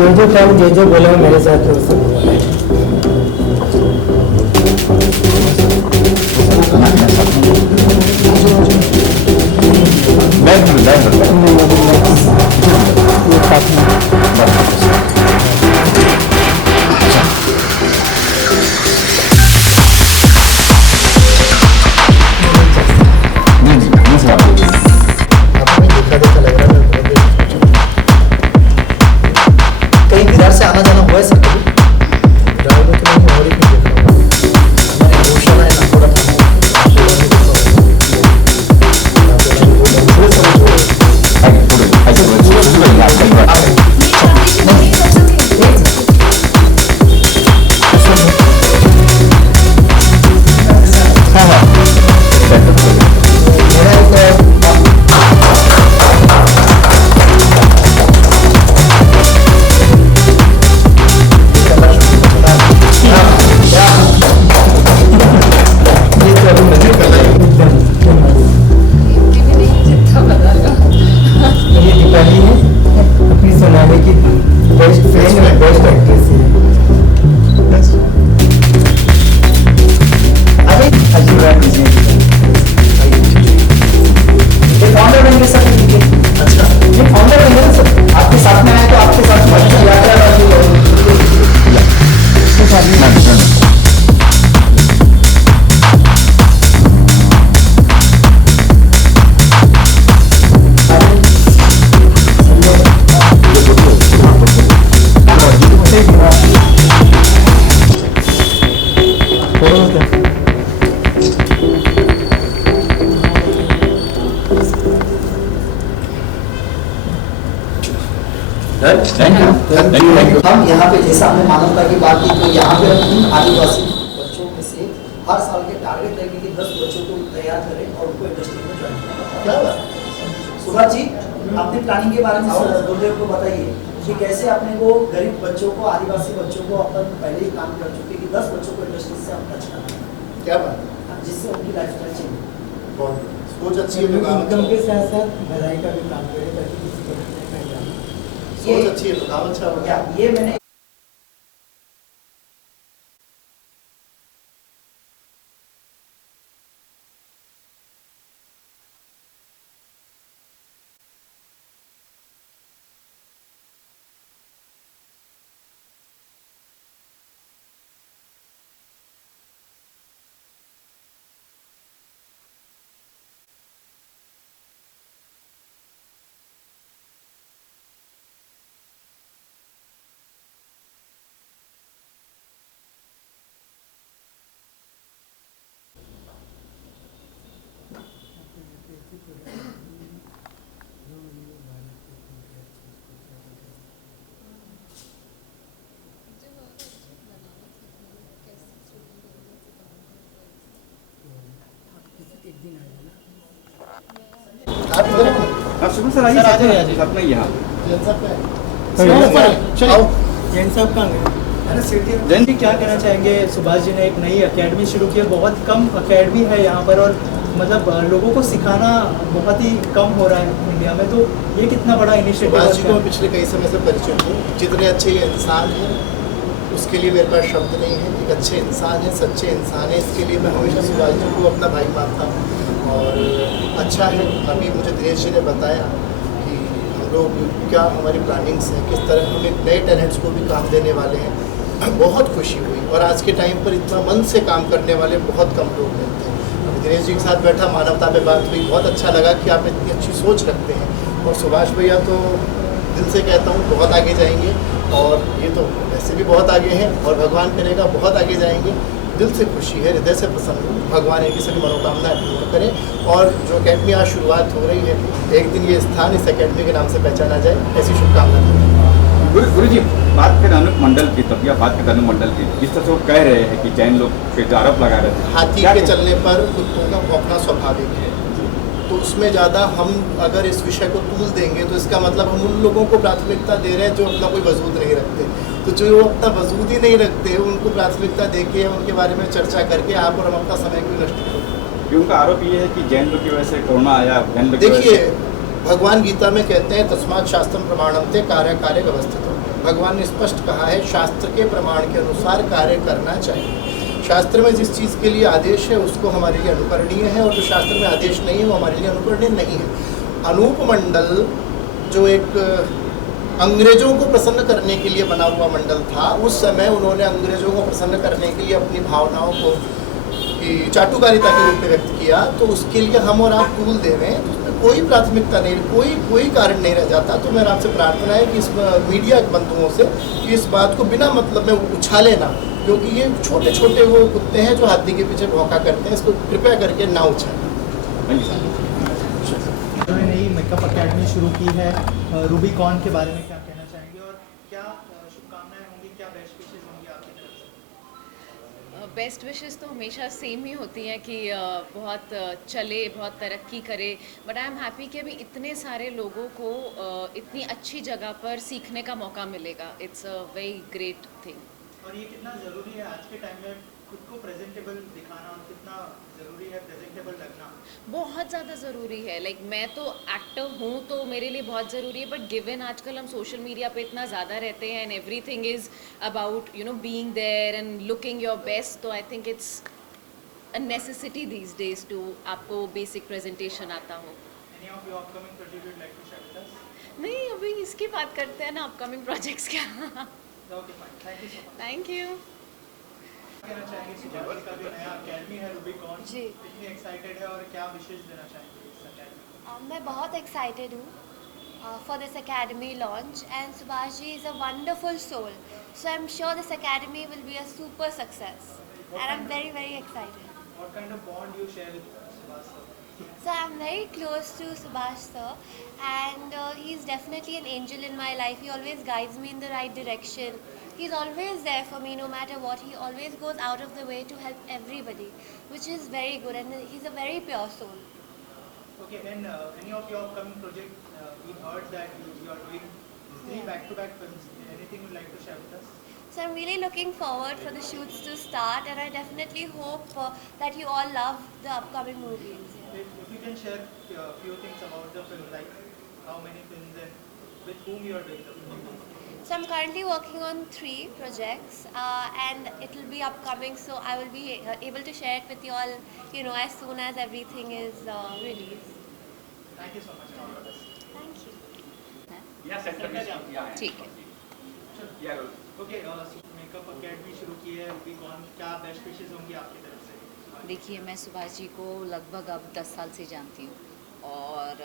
जो काम जो बोला मेरे साथ वो सब हुआ है। कहीं किधर से आना जाना हुआ है सर कभी? ड्राइवर में तो नहीं और ही नहीं देखा हुआ। मैंने इमोशन है ना थोड़ा ये दीपाली है अपनी सोनाली की बेस्ट फ्रेंड और बेस्ट एक्ट्रेस है। अरे आशीर्वाद दीजिए। ये फाउंडर बनेंगे सर ये? अच्छा ये फाउंडर बनेंगे ना सर? आपके साथ में आए तो आपके साथ अच्छा यात्रा हम यहाँ पे जैसा हमने मानवता की बात की तो यहाँ पे हम उन आदिवासी बच्चों में से हर साल के टारगेट रहेंगे कि 10 बच्चों को तैयार करें और उनको इंडस्ट्री में ज्वाइन करें। क्या हुआ सुभाष जी, अपने प्लानिंग के बारे में गुरुदेव को बताइए कि कैसे अपने को गरीब बच्चों को आदिवासी बच्चों को अपन पहले ही काम कर चुके कि 10 बच्चों को इंडस्ट्री से हम टच करना। क्या बात? जिससे उनकी लाइफ स्टाइल चेंज। बहुत सोच अच्छी है, इनकम के साथ साथ भलाई का भी काम करे ताकि किसी को भी नहीं जाए। सोच अच्छी है, काम अच्छा हो गया। ये मैंने आप इधर हो? सुबह सर आइए साथ में यहाँ जैन साहब का है? चलिए। आओ। जैन साहब कहाँ गए? जैन जी क्या कहना चाहेंगे? सुभाष जी ने एक नई एकेडमी शुरू की है, बहुत कम एकेडमी है यहाँ पर और मतलब लोगों को सिखाना बहुत ही कम हो रहा है इंडिया में, तो ये कितना बड़ा इनिशिएटिव सुभाष जी को मैं है? पिछले कई समय से परिचित हूँ। जितने अच्छे ये इंसान हैं उसके लिए मेरे पास शब्द नहीं है। एक अच्छे इंसान है, सच्चे इंसान है, इसके लिए मैं हमेशा सुभाष जी को अपना भाई मानता हूँ। और अच्छा है, अभी मुझे दिनेश जी ने बताया कि हम लोग क्या हमारी प्लानिंग्स हैं, किस तरह हम एक नए टैलेंट्स को भी काम देने वाले हैं। बहुत खुशी हुई और आज के टाइम पर इतना मन से काम करने वाले बहुत कम लोग मिलते हैं। अभी दिनेश जी के साथ बैठा, मानवता पे बात हुई, बहुत अच्छा लगा कि आप इतनी अच्छी सोच रखते हैं। और सुभाष भैया तो दिल से कहता हूँ बहुत आगे जाएंगे और ये तो वैसे भी बहुत आगे हैं और भगवान करेगा बहुत आगे जाएंगे। दिल से खुशी है, हृदय से प्रसन्न हूँ। भगवान इनकी सभी मनोकामनाएं पूर्ण करें और जो अकेडमी आज शुरुआत हो रही है, एक दिन ये स्थान इस अकेडमी के नाम से पहचाना जाए, ऐसी शुभकामना करते हैं। गुरु जी बात करें अनुप मंडल की, तब या बात करें अनुप मंडल की, जिस तरह से वो कह रहे हैं कि जैन लोग पे जो आरोप लगा रहे थे, हाथी क्या के कहते हैं? चलने पर कुत्तों का भौंकना स्वाभाविक है, तो उसमें ज़्यादा हम अगर इस विषय को तूल देंगे तो इसका मतलब हम उन लोगों को प्राथमिकता दे रहे हैं जो अपना कोई वजूद नहीं रखते। तो जो अपना वजूद ही नहीं रखते उनको प्राथमिकता देके उनके बारे में चर्चा करके आप और हम अपना समय क्यों नष्ट करें। उनका आरोप ये है कि जैन लोग की वजह से कोरोना आया, जैन लोग की वजह देखिए, से भगवान गीता में कहते हैं तस्मात् शास्त्रम प्रमाणम ते कार्य कार्य अवस्थित हो। भगवान ने स्पष्ट कहा है शास्त्र के प्रमाण के अनुसार कार्य करना चाहिए। शास्त्र में जिस चीज़ के लिए आदेश है उसको हमारे लिए अनुकरणीय है, और जो शास्त्र में आदेश नहीं है वो हमारे लिए अनुकरणीय नहीं है। अनूप मंडल जो एक अंग्रेजों को प्रसन्न करने के लिए बना हुआ मंडल था, उस समय उन्होंने अंग्रेजों को प्रसन्न करने के लिए अपनी भावनाओं को चाटुकारिता के रूप में व्यक्त किया, तो उसके लिए हम और आप टूल दे रहे हैं, तो उसमें कोई प्राथमिकता नहीं, कोई कारण नहीं रह जाता। तो मेरा आपसे प्रार्थना है कि इस मीडिया बंधुओं से कि इस बात को बिना मतलब में उछाले ना, क्योंकि ये छोटे छोटे वो कुत्ते हैं जो हाथी के पीछे भौंका करते हैं, इसको कृपया करके ना उछालें। उन्होंने नई मेकअप अकेडमी शुरू की है, रूबीकॉन के बारे में क्या कहना चाहेंगे और क्या शुभकामनाएं होंगी, क्या बेस्ट विशेस होंगी आपकी तरफ से? बेस्ट विशेस तो हमेशा सेम ही होती हैं कि बहुत चले, बहुत तरक्की करे, बट आई एम हैप्पी कि अभी इतने सारे लोगों को इतनी अच्छी जगह पर सीखने का मौका मिलेगा। It's a very great thing. और ये कितना ज़रूरी है आज के टाइम में खुद को प्रेजेंटेबल दिखाना, और कितना ज़रूरी है प्रेजेंटेबल लगना? बहुत ज़्यादा ज़रूरी है। लाइक मैं तो एक्टर हूँ तो मेरे लिए बहुत ज़रूरी है, बट गिवन आजकल हम सोशल मीडिया पे इतना ज़्यादा रहते हैं and everything is about being there and looking your best, तो I think it's a necessity these days to आपको बेसिक प्रेजेंटेशन आता हो। Any of your upcoming project you'd like to share with us? नहीं, अभी इसकी बात करते हैं ना, अपकमिंग प्रोजेक्ट्स क्या। Okay, fine. Thank you so much. Thank you. कहना चाहेंगे सुभाष का जो नया अकेडमी है रूबीकॉन, जी। कितनी एक्साइटेड है और क्या विशेष देना चाहेंगे इस अकेडमी? मैं बहुत एक्साइटेड हूँ for this academy launch, and Subhash ji is a wonderful soul, so I am sure this academy will be a super success and I am very very excited. What kind of bond you share with Subhash sir? So I'm very close to Subhash sir, and he's definitely an angel in my life. He always guides me in the right direction. He's always there for me no matter what. He always goes out of the way to help everybody, which is very good, and he's a very pure soul. Okay, and any of your upcoming project, we heard that you are doing 3 back-to-back films. Anything you'd like to share with us? So I'm really looking forward for the shoots to start, and I definitely hope that you all love the upcoming movies. If you can share few things about the film, like how many films and with whom you are doing the film. So I'm currently working on 3 projects, and it will be upcoming, so I will be able to share it with you all, as soon as everything is released. Thank you so much. All the best. Thank you. यहाँ centre में ठीक है। यार okay, makeup academy शुरू की है Rubicon, क्या best wishes होंगी आपकी तरफ से? देखिए, मैं सुभाष जी को लगभग अब 10 साल से जानती हूँ और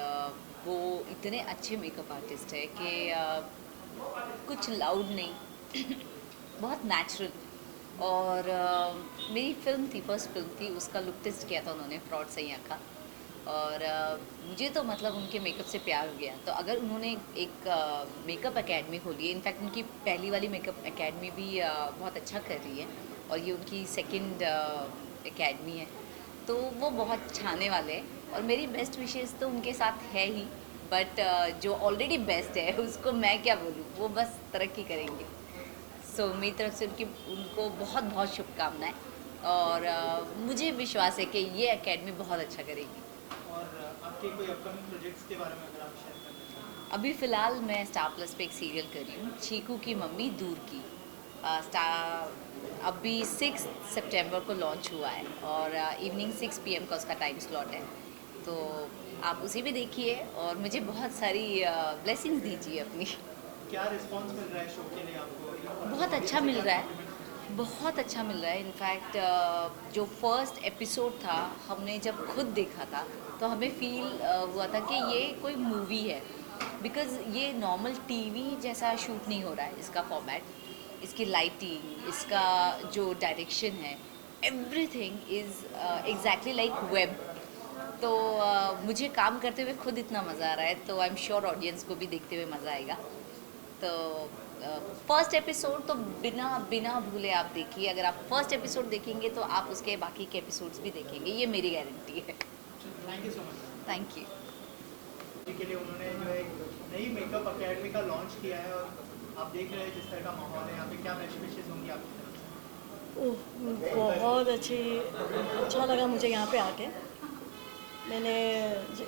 वो इतने अच्छे मेकअप आर्टिस्ट है कि कुछ लाउड नहीं, बहुत नेचुरल। और मेरी फिल्म थी, फर्स्ट फिल्म थी, उसका लुक टेस्ट किया था उन्होंने, फ्रॉड सैया का, और मुझे तो मतलब उनके मेकअप से प्यार हो गया। तो अगर उन्होंने एक मेकअप एकेडमी खोली है, इनफैक्ट उनकी पहली वाली मेकअप एकेडमी भी बहुत अच्छा कर रही है और ये उनकी सेकंड एकेडमी है, तो वो बहुत छाने वाले हैं। और मेरी बेस्ट विशेस तो उनके साथ है ही, बट जो ऑलरेडी बेस्ट है उसको मैं क्या बोलूँ, वो बस तरक्की करेंगे। सो मेरी तरफ से उनको बहुत बहुत शुभकामनाएं, और मुझे विश्वास है कि ये एकेडमी बहुत अच्छा करेगी। और आपके कोई अपकमिंग प्रोजेक्ट्स के बारे में अगर आप शेयर करना चाहें? अभी फ़िलहाल मैं स्टार प्लस पे एक सीरियल कर रही हूँ, चीकू की मम्मी दूर की। अभी 6 सितंबर को लॉन्च हुआ है और इवनिंग 6 PM का उसका टाइम स्लॉट है, तो आप उसे भी देखिए और मुझे बहुत सारी ब्लेसिंग्स दीजिए अपनी। क्या रिस्पांस मिल रहा है शो के लिए आपको? बहुत अच्छा मिल रहा है, बहुत अच्छा मिल रहा है। इनफैक्ट जो फर्स्ट एपिसोड था, हमने जब खुद देखा था तो हमें फील हुआ था कि ये कोई मूवी है, बिकॉज़ ये नॉर्मल टीवी जैसा शूट नहीं हो रहा है। इसका फॉर्मेट, इसकी लाइटिंग, इसका जो डायरेक्शन है, everything is exactly like web. तो मुझे काम करते हुए खुद इतना मज़ा आ रहा है, तो आई एम श्योर ऑडियंस को भी देखते हुए मज़ा आएगा। तो फर्स्ट एपिसोड तो बिना भूले आप देखिए। अगर आप फर्स्ट एपिसोड देखेंगे तो आप उसके बाकी के एपिसोड्स भी देखेंगे, ये मेरी गारंटी है। Thank you so much. Thank you. के लिए उन्होंने जो है नई मेकअप अकेडमी का लॉन्च किया है, और आप देख रहे हैं जिस तरह का माहौल है यहाँ पे, क्या बेस्ट विशेस होंगी आपकी तरफ से? ओह, बहुत अच्छा लगा मुझे यहाँ पे आके। मैंने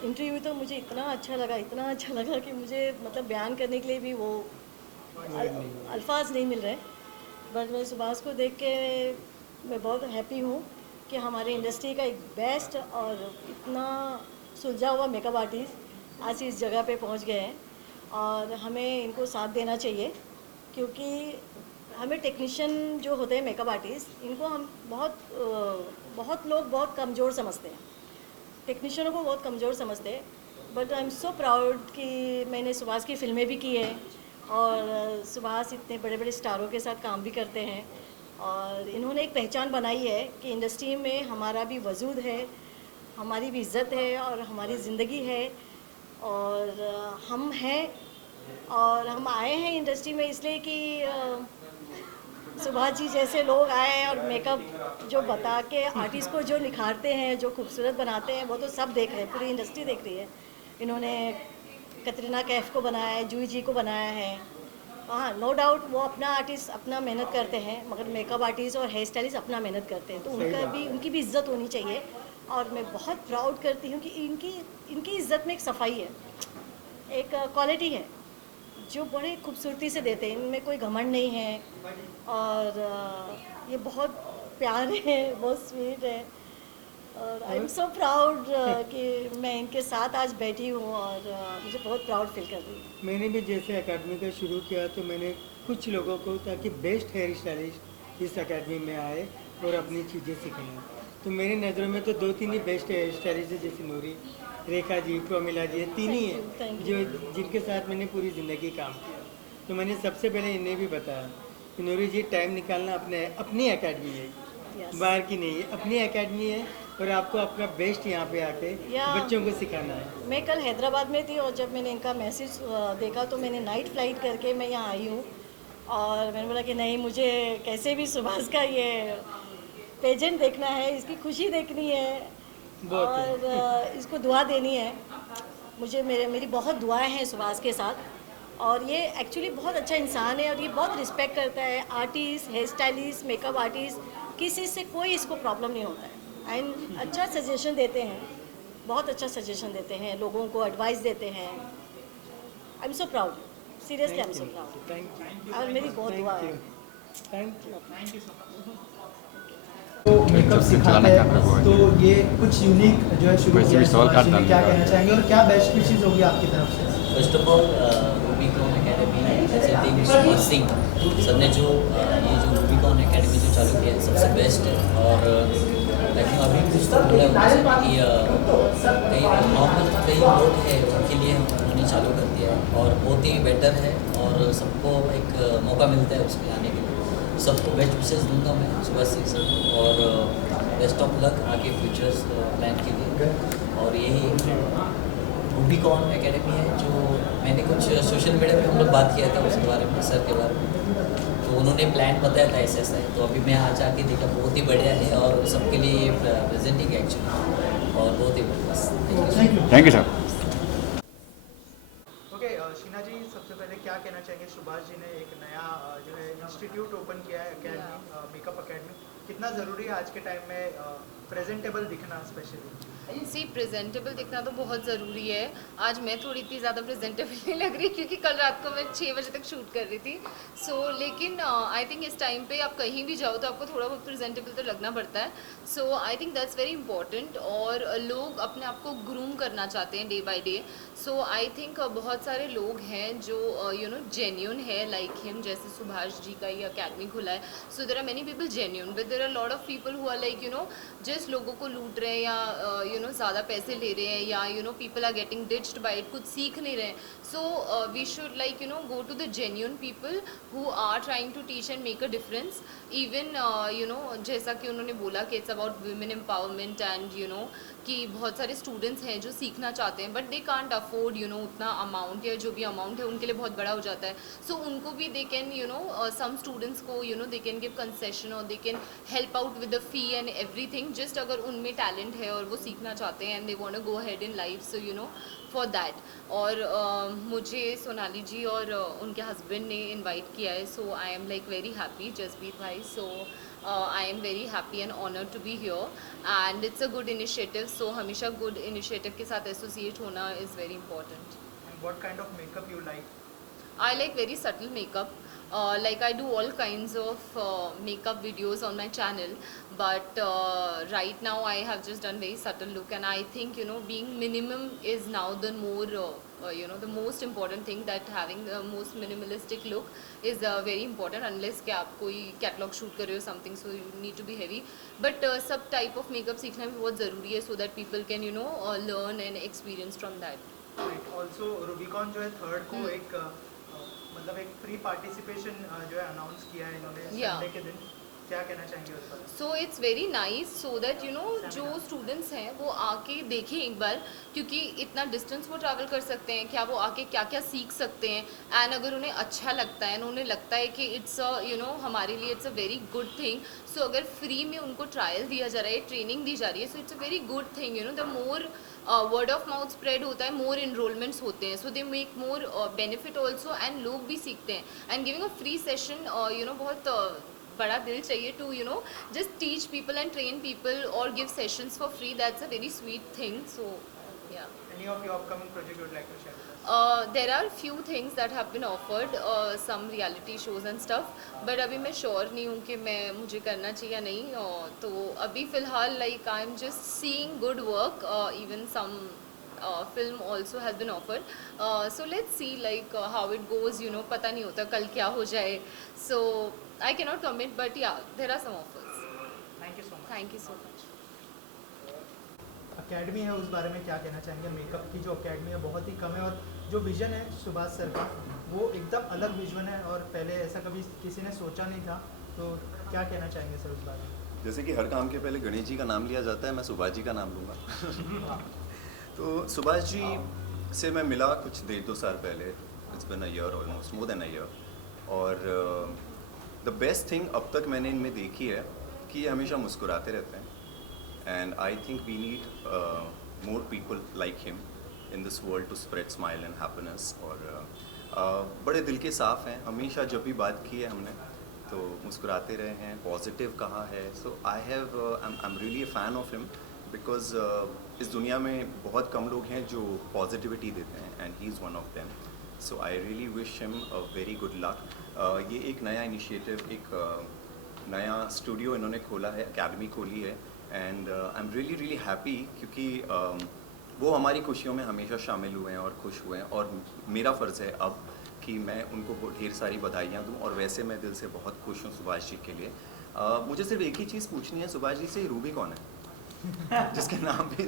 इंटरव्यू तो मुझे इतना अच्छा लगा कि मुझे मतलब बयान करने के लिए भी वो अल्फाज नहीं मिल रहे, बट मैं सुभाष को देख के मैं बहुत हैप्पी हूँ कि हमारे इंडस्ट्री का एक बेस्ट और इतना सुलझा हुआ मेकअप आर्टिस्ट आज इस जगह पे पहुँच गए हैं और हमें इनको साथ देना चाहिए, क्योंकि हमें टेक्नीशियन जो होते हैं मेकअप आर्टिस्ट, इनको हम बहुत लोग बहुत कमज़ोर समझते हैं, टेक्नीशियनों को बहुत कमज़ोर समझते हैं। But I am so proud कि मैंने सुभाष की फिल्में भी की है और सुभाष इतने बड़े बड़े स्टारों के साथ काम भी करते हैं और इन्होंने एक पहचान बनाई है कि इंडस्ट्री में हमारा भी वजूद है, हमारी भी इज़्ज़त है और हमारी ज़िंदगी है और हम हैं और हम आए हैं इंडस्ट्री में इसलिए कि सुभाष जी जैसे लोग आए और मेकअप जो बता के आर्टिस्ट को जो निखारते हैं, जो खूबसूरत बनाते हैं, वो तो सब देख रहे हैं, पूरी इंडस्ट्री देख रही है। इन्होंने कतरीना कैफ को बनाया है, जूही जी को बनाया है। हाँ, नो डाउट वो अपना आर्टिस्ट अपना मेहनत करते हैं, मगर मेकअप आर्टिस्ट और हेयर स्टाइलिस्ट अपना मेहनत करते हैं, तो उनकी भी इज़्ज़त होनी चाहिए। और मैं बहुत प्राउड करती हूँ कि इनकी इज़्ज़त में एक सफाई है, एक क्वालिटी है जो बड़े खूबसूरती से देते हैं, इनमें कोई घमंड नहीं है और ये बहुत प्यारे हैं, बहुत स्वीट है और आई एम सो प्राउड कि मैं इनके साथ आज बैठी हूँ और मुझे बहुत प्राउड फील कर रही हूँ। मैंने भी जैसे एकेडमी का शुरू किया तो मैंने कुछ लोगों को ताकि बेस्ट हेयर स्टाइलिस्ट इस एकेडमी में आए और अपनी चीज़ें सीखें, तो मेरी नज़रों में तो 2-3 ही बेस्ट हेयर स्टाइलिस्ट है, जैसे नूरी, रेखा जी, प्रोमिला जी, 3 ही हैं जो जिनके साथ मैंने पूरी ज़िंदगी काम किया। तो मैंने सबसे पहले इन्हें भी बताया कि नूरी जी टाइम निकालना अपनी एकेडमी है, बाहर की नहीं है, अपनी एकेडमी है और आपको अपना बेस्ट यहाँ पे आके बच्चों को सिखाना है। मैं कल हैदराबाद में थी और जब मैंने इनका मैसेज देखा तो मैंने नाइट फ्लाइट करके मैं यहाँ आई हूँ और मैंने बोला कि नहीं, मुझे कैसे भी सुभाष का ये पेजेंट देखना है, इसकी खुशी देखनी है और इसको दुआ देनी है। मुझे मेरी बहुत दुआएं हैं सुभाष के साथ और ये एक्चुअली बहुत अच्छा इंसान है और ये बहुत रिस्पेक्ट करता है artist, hair stylist, makeup artist, किसी से कोई इसको प्रॉब्लम नहीं होता है एंड अच्छा सजेशन देते हैं, बहुत अच्छा सजेशन देते हैं, लोगों को एडवाइस देते हैं। I am so proud, seriously I am so proud और मेरी बहुत दुआ है। Thank you. तो मेकअप सिखाते हैं तो ये कुछ यूनिक जो है शुरू किया है सुभाष जी ने, क्या कहना चाहेंगे और क्या बेस्ट विशेष होगी आपकी तरफ से? First of all Rubicon academy जैसे टीम सुभाष सिंह सर ने जो ये जो रूबीकॉन एकेडमी जो चालू किया है सबसे बेस्ट है और लेकिन अभी कुछ तो बोला कि कई नॉर्मल कई लोग हैं जिनके लिए उन्होंने चालू कर दिया है और बहुत ही बेटर है और सबको एक मौका मिलता है उसमें आने के लिए। सबको बेस्ट विशेष दूंगा मैं सुभाष सिंह सर को और बेस्ट ऑफ लक आगे फ्यूचर्स प्लान के लिए। और यही रूबीकॉन एकेडमी है जो मैंने कुछ सोशल मीडिया पे हम लोग बात किया था उसके बारे में, सर के बारे में, तो उन्होंने प्लान बताया था ऐसा है, तो अभी मैं आज आके देखा बहुत ही बढ़िया है और सबके लिए प्रेजेंटिंग है एक्चुअली और बहुत ही बढ़िया। Thank you sir. Okay, Sheena ji सबसे पहले क्या कहना चाहेंगे? सुभाष जी ने एक नया जो है इंस्टीट्यूट ओपन किया है, एकेडमी, मेकअप एकेडमी, कितना ज़रूरी है आज के टाइम में प्रेजेंटेबल दिखना? स्पेशली सी प्रेजेंटेबल दिखना तो बहुत ज़रूरी है। आज मैं थोड़ी इतनी ज़्यादा प्रेजेंटेबल नहीं लग रही क्योंकि कल रात को मैं 6 बजे तक शूट कर रही थी। लेकिन आई थिंक इस टाइम पे आप कहीं भी जाओ तो आपको थोड़ा बहुत प्रेजेंटेबल तो लगना पड़ता है। So I think that's very important और लोग अपने आप को ग्रूम करना चाहते हैं day by day. So I think बहुत सारे लोग हैं जो जेन्यून है लाइक हिम, जैसे सुभाष जी का ये अकेडमी खुला है। So there are many people genuine but there are lot of people who are like just लोगों को लूट रहे हैं या ज़्यादा पैसे ले रहे हैं या people are getting ditched by it, कुछ सीख नहीं रहे हैं। So we should like go to the genuine people who are trying to teach and make a difference. Even जैसा कि उन्होंने बोला कि it's about women empowerment and कि बहुत सारे स्टूडेंट्स हैं जो सीखना चाहते हैं बट दे कांट अफोर्ड उतना अमाउंट या जो भी अमाउंट है उनके लिए बहुत बड़ा हो जाता है। सो उनको भी दे कैन सम स्टूडेंट्स को दे कैन गिव कंसेशन और they can help out with the fee and everything, just अगर उनमें टैलेंट है और वो सीखना चाहते हैं and they want to go ahead in life. So for that और मुझे सोनाली जी और उनके हस्बैंड ने इनवाइट किया है। So I am like very happy, Jasbir भाई। So I am very happy and honored to be here and it's a good initiative. So हमेशा good initiative के साथ associate होना is very important. And what kind of makeup you like? I like very subtle makeup. Like I do all kinds of makeup videos on my channel, but right now I have just done very subtle look, and I think being minimum is now the more the most important thing, that having the most minimalistic look is very important, unless कि आप कोई catalogue shoot कर रहे हो something, so you need to be heavy. But सब type of makeup सीखना भी बहुत ज़रूरी है, so that people can learn and experience from that. Also Rubicon जो है थर्ड को एक मतलब एक फ्री पार्टिसिपेशन जो है अनाउंस किया है इन्होंने संडे के दिन, क्या कहना चाहेंगे उस पर? So it's very nice, so that जो स्टूडेंट्स हैं वो आके देखें एक बार, क्योंकि इतना डिस्टेंस वो ट्रैवल कर सकते हैं, क्या वो आके क्या क्या सीख सकते हैं, एंड अगर उन्हें अच्छा लगता है, उन्हें लगता है कि इट्स हमारे लिए it's a very good thing, so अगर फ्री में उनको ट्रायल दिया जा रहा है, ट्रेनिंग दी जा रही है, so it's a very good thing. The more word of mouth spread होता है, मोर इनरोलमेंट्स होते हैं, so they make more benefit also, and लोग भी सीखते हैं. And giving a free session बहुत बड़ा दिल चाहिए to just teach people and train people or give sessions for free. That's a very sweet thing. So yeah. Any of your upcoming project you would like to share with us? There are few things that have been offered, some reality shows and stuff, but अभी मैं sure नहीं हूँ कि मुझे करना चाहिए या नहीं. तो अभी फ़िलहाल like I'm just seeing good work, even some film also has been offered, so let's see like how it goes. पता नहीं होता कल क्या हो जाए, so I cannot commit, but yeah, there are some offers. Thank you so much. Thank you so much. Academy है उस बारे में क्या कहना चाहेंगे? मेकअप की जो अकेडमी है बहुत ही कम है, और जो विज़न है सुभाष सर का वो एकदम अलग विज़न है, और पहले ऐसा कभी किसी ने सोचा नहीं था, तो क्या कहना चाहेंगे सर उस बारे में? जैसे कि हर काम के पहले गणेश जी का नाम लिया जाता है, मैं सुभाष जी का नाम लूँगा. तो सुभाष जी से मैं मिला कुछ 1.5-2 साल पहले. It's been a year, almost more than a year. और द बेस्ट थिंग अब तक मैंने इनमें देखी है कि ये हमेशा मुस्कुराते रहते हैं, and I think we need more people like him in this world to spread smile and happiness. और बड़े दिल के साफ़ हैं, हमेशा जब भी बात की है हमने तो मुस्कुराते रहे हैं, पॉजिटिव कहा है. So I am really a fan of him, because इस दुनिया में बहुत कम लोग हैं जो पॉजिटिविटी देते हैं, and he is one of them. So I really wish him a very good luck. ये एक नया इनिशिएटिव, एक नया स्टूडियो इन्होंने खोला है, एकेडमी खोली है, and I am really really happy, क्योंकि वो हमारी खुशियों में हमेशा शामिल हुए हैं और खुश हुए हैं, और मेरा फ़र्ज़ है अब कि मैं उनको ढेर सारी बधाइयाँ दूँ. और वैसे मैं दिल से बहुत खुश हूँ सुभाष जी के लिए. मुझे सिर्फ एक ही चीज़ पूछनी है सुभाष जी से, रूबी कौन है जिसके नाम पे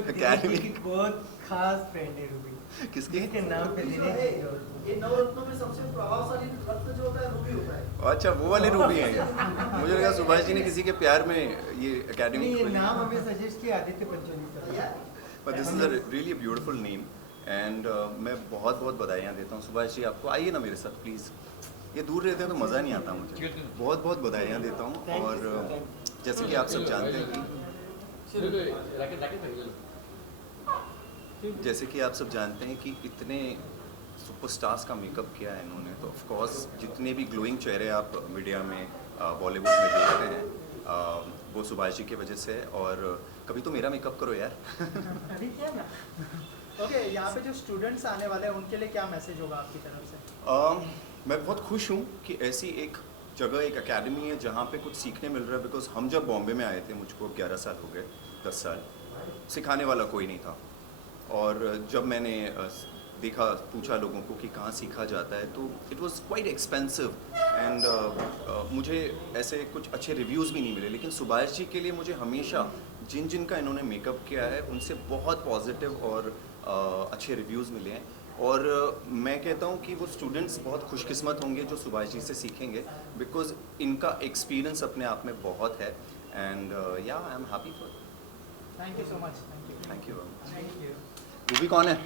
अकेडमी की बहुत खास फ्रेंड है रूबी. किसके नाम पे ये नवरत्नों में सबसे प्रभावशाली रत्न जो होता है रूबी होता है. अच्छा, वो वाले रूबी हैं. मुझे लगा सुभाष जी ने किसी के प्यार में ये अकेडमी. ये नाम हमें सजेस्ट किया Aditya Pancholi sir. But this is a really beautiful name, and मैं बहुत बहुत बधाइयाँ देता हूँ सुभाष जी आपको. आइए ना मेरे साथ प्लीज़. ये दूर रहते हैं तो मज़ा नहीं आता मुझे. बहुत बहुत बधाइयाँ देता हूँ. और जैसे कि आप सब जानते हैं कि इतने सुपरस्टार्स का मेकअप किया है इन्होंने, तो ऑफ कोर्स जितने भी ग्लोइंग चेहरे आप मीडिया में बॉलीवुड में देखते हैं वो सुभाष जी की वजह से है. और कभी तो मेरा मेकअप करो यार. ओके, यहाँ पे जो स्टूडेंट्स आने वाले हैं उनके लिए क्या मैसेज होगा आपकी तरफ से? मैं बहुत खुश हूँ कि ऐसी एक जगह, एक एकेडमी है जहाँ पे कुछ सीखने मिल रहा है. बिकॉज हम जब बॉम्बे में आए थे, मुझको 11 साल हो गए, 10 साल, सिखाने वाला कोई नहीं था. और जब मैंने देखा, पूछा लोगों को कि कहाँ सीखा जाता है, तो it was quite expensive, and मुझे ऐसे कुछ अच्छे रिव्यूज़ भी नहीं मिले. लेकिन सुभाष जी के लिए मुझे हमेशा जिन का इन्होंने मेकअप किया है उनसे बहुत पॉजिटिव और अच्छे रिव्यूज़ मिले हैं. और मैं कहता हूँ कि वो स्टूडेंट्स बहुत खुशकिस्मत होंगे जो सुभाष जी से सीखेंगे, बिकॉज इनका एक्सपीरियंस अपने आप में बहुत है. एंड या I am happy for. Thank you so much. Thank you. Thank you. Ruby कौन है?